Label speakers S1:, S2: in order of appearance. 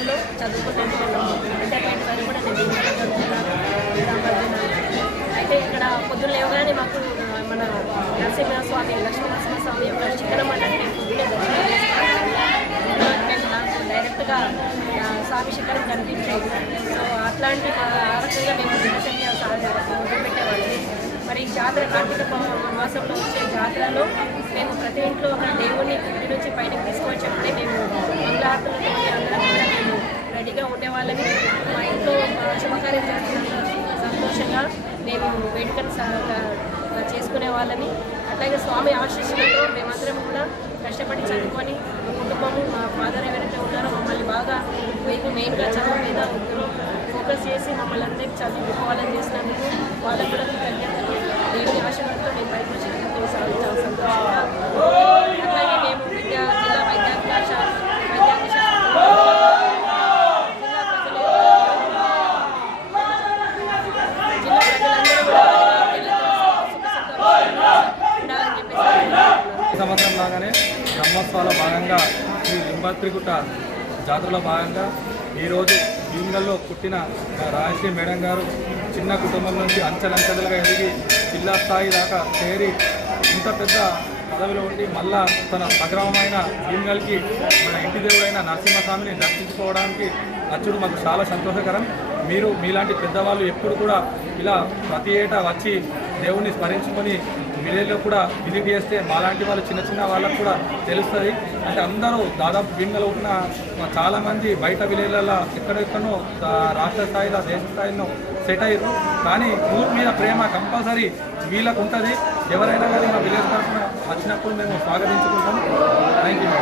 S1: భీమ్గల్లో చదువుకుంటాను ఇంటర్మీడియట్ వరకు కూడా నేను భీమ్గల్లో చదువుకున్నాను అయితే ఇక్కడ పొద్దున్న లేవగానే మాకు మన నరసింహస్వామి లక్ష్మీ నరసింహస్వామి యొక్క చిత్రం అనేది దర్శనం నాకు డైరెక్ట్గా స్వామి శిఖరం కనిపించేది. సో అట్లాంటి ఆ రకంగా మేము దినచర్య మొదలుపెట్టేవాళ్ళని మరి జాతర కార్తీక మాసంలో వచ్చే జాతరలో మేము ప్రతి ఇంట్లో దేవుని కింది నుంచి పైనకి తీసుకొచ్చేప్పుడే మేము మంగళారతులతో అందరం కూడా మేము రెడీగా ఉండేవాళ్ళని మా ఇంట్లో మా సంతోషంగా మేము వేడుకలు చేసుకునే వాళ్ళని. అట్లాగే స్వామి ఆశీస్సులతో మేమందరం కూడా కష్టపడి చదువుకొని మా కుటుంబము మా ఫాదర్ ఎవరైతే ఉన్నారో మమ్మల్ని బాగా మెయిన్ మెయిన్గా చదువు మీద ఫోకస్ చేసి మమ్మల్ని అందరికీ చదువుకోవాలని చేసినందుకు వాళ్ళకు కూడా కృతజ్ఞతలు దేవుని ఆశీర్వాదంతో నేను పైకి వచ్చినందుకు చాలా చాలా సంతోషంగా అట్లాగే మేము విద్యా జిల్లా వైద్యాధికారి వైద్యాధికారి జిల్లా ప్రజలు జిల్లా ప్రజలందరూ కూడా సుఖ సంతోషాలు ఉండాలని చెప్పేసి
S2: ఈ సంవత్సరం లాగానే బ్రహ్మోత్సవాల భాగంగా శ్రీ లింబత్రిగుట్ట జాతరలో భాగంగా ఈరోజు భీమగల్లో పుట్టిన మా రాజశ్రీ మేడం గారు చిన్న కుటుంబం నుంచి అంచెలంచెలుగా ఎదిగి జిల్లా స్థాయి దాకా చేరి ఇంత పెద్ద పదవిలో ఉండి మళ్ళా తన స్వగ్రామమైన భీమగల్కి మన ఇంటి దేవుడైన నరసింహస్వామిని దర్శించుకోవడానికి అచ్చుడు మాకు చాలా సంతోషకరం. మీరు మీలాంటి పెద్దవాళ్ళు ఎప్పుడు కూడా ఇలా ప్రతి ఏటా వచ్చి దేవుణ్ణి స్మరించుకొని విలేజ్లో కూడా విజిట్ చేస్తే మాలాంటి వాళ్ళు చిన్న చిన్న వాళ్ళకు కూడా తెలుస్తుంది. అంటే అందరూ దాదాపు భీమ్గల్ ఉన్న చాలామంది బయట విలేజ్లలో ఎక్కడెక్కడో రాష్ట్ర స్థాయిలో దేశ స్థాయిలో సెట్ అయ్యారు. కానీ ఊరి మీద ప్రేమ కంపల్సరీ వీళ్ళకు ఉంటుంది. ఎవరైనా కానీ మా విలేజ్ తరఫున వచ్చినప్పుడు మేము స్వాగతించుకుంటాం థ్యాంక్ యూ